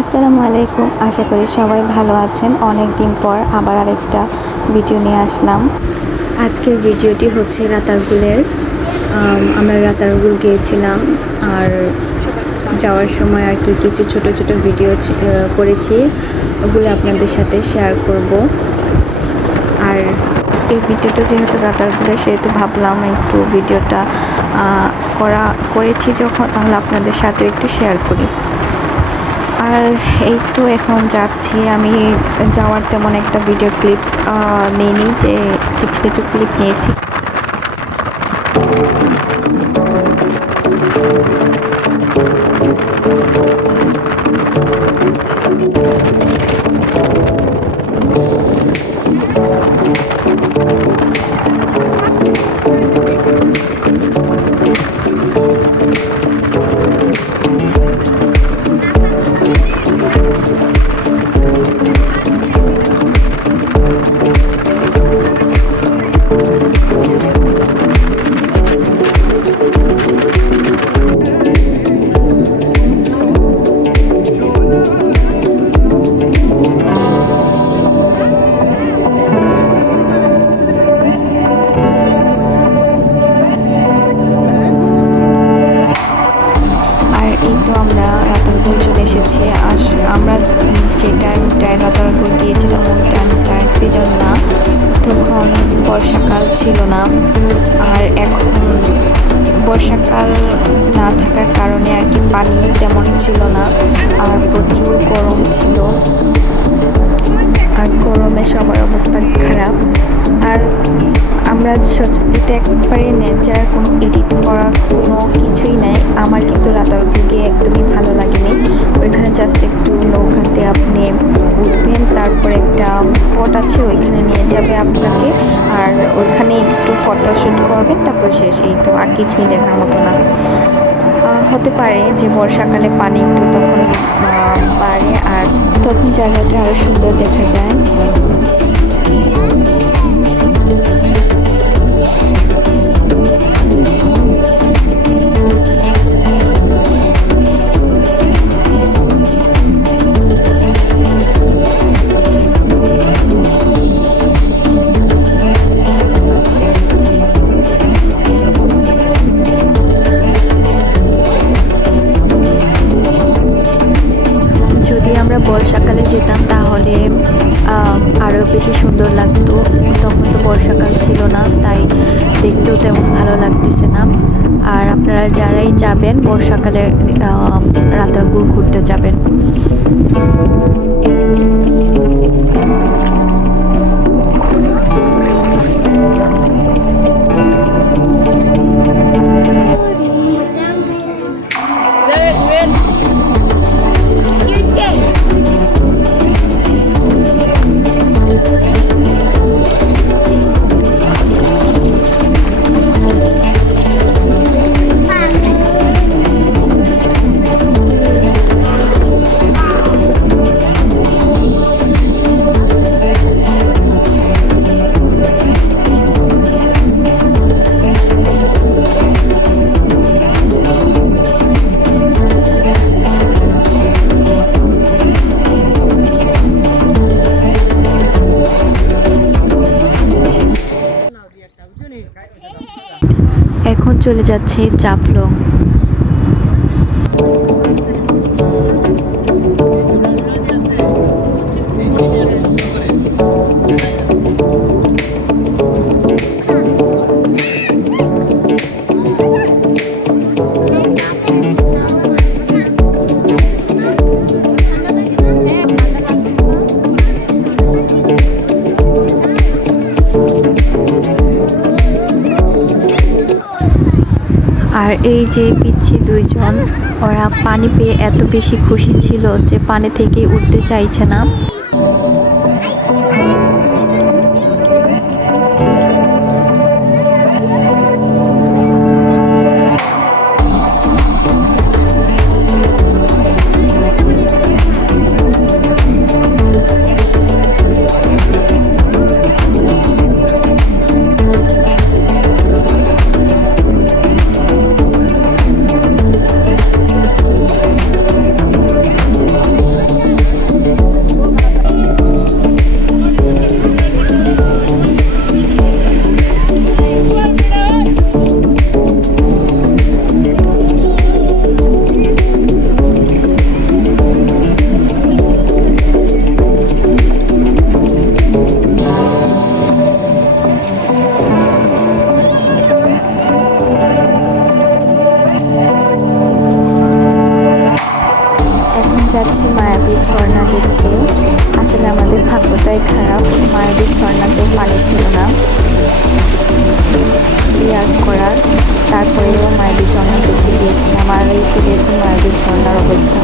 আসসালামু আলাইকুম। আশা করি সবাই ভালো আছেন। অনেক দিন পর আবার আরেকটা ভিডিও নিয়ে আসলাম। আজকের ভিডিওটি হচ্ছে রাতারগুলের। আমরা রাতারগুল গিয়েছিলাম, আর যাওয়ার সময় আর কি কিছু ছোট ছোট ভিডিও করেছি, ওগুলো আপনাদের সাথে শেয়ার করব। আর এই ভিডিওটা যেহেতু রাতারগুলের, সেহেতু ভাবলাম একটু ভিডিওটা করেছি যখন, তাহলে আপনাদের সাথে একটু শেয়ার করি। আর এই তো এখন যাচ্ছি। আমি যাওয়ার তেমন একটা ভিডিও ক্লিপ নিইনি, যে কিছু কিছু ক্লিপ নিয়েছি। এসেছে। আর আমরা যে টাইমটায় রাতারগুল গিয়েছিলাম, ওই টাইমটায় সিজন না, তখন বর্ষাকাল ছিল না। আর এখন বর্ষাকাল না থাকার কারণে আর কি পানি তেমন ছিল না, আর প্রচুর গরম ছিল। আর গরমে সবার অবস্থা খারাপ। আর আমরা এটা একবারে নেচার, কোনো এডিট করা কোনো কিছুই নাই। আমার কিন্তু রাতারগুল গিয়ে একদমই ভালো লাগেনি। ওইখানে জাস্ট একটু নৌকাতে আপনি উঠবেন, তারপরে একটা স্পট আছে, ওইখানে নিয়ে যাবে আপনাকে, আর ওইখানে একটু ফটোশ্যুট করবেন, তারপর শেষ। এই তো, আর কিছুই দেখার মতো না। হতে পারে যে বর্ষাকালে পানি একটু তখন বাড়ে, আর তখন জায়গাটা আরও সুন্দর দেখা যায়। আমরা বর্ষাকালে যেতাম তাহলে আরও বেশি সুন্দর লাগতো। তখন তো বর্ষাকাল ছিল না, তাই দেখতেও তেমন ভালো লাগতেছে না। আর আপনারা যারাই যাবেন বর্ষাকালে রাতারগুল ঘুরতে যাবেন। এখন চলে যাচ্ছে জাফলং। আর এই যে পিচ্ছি দুইজন, ওরা পানি পেয়ে এত বেশি খুশি ছিল যে পানি থেকে উঠতে চাইছে না। যাচ্ছি মায়াবী ঝর্ণা দেখতে। আসলে আমাদের ভাগ্যটাই খারাপ, মায়াবী ঝর্ণাতেও পানি ছিল না, কি আর করার। তারপরেও মায়াবী ঝর্ণা দেখতে গিয়েছিলাম। আর এই তো দেখুন মায়াবী ঝর্ণার অবস্থা।